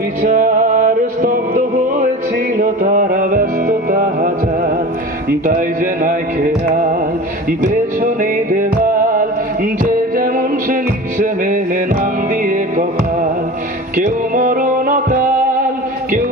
বিচার স্তব্ধ হয়েছিল, তারা ব্যস্ততা হাজার, তাই যে নাই খেয়াল পেছনে দেওয়াল, যে যেমন সে নিচ্ছে মেনে নাম দিয়ে কপাল, কেউ মরণ অকাল, কেউ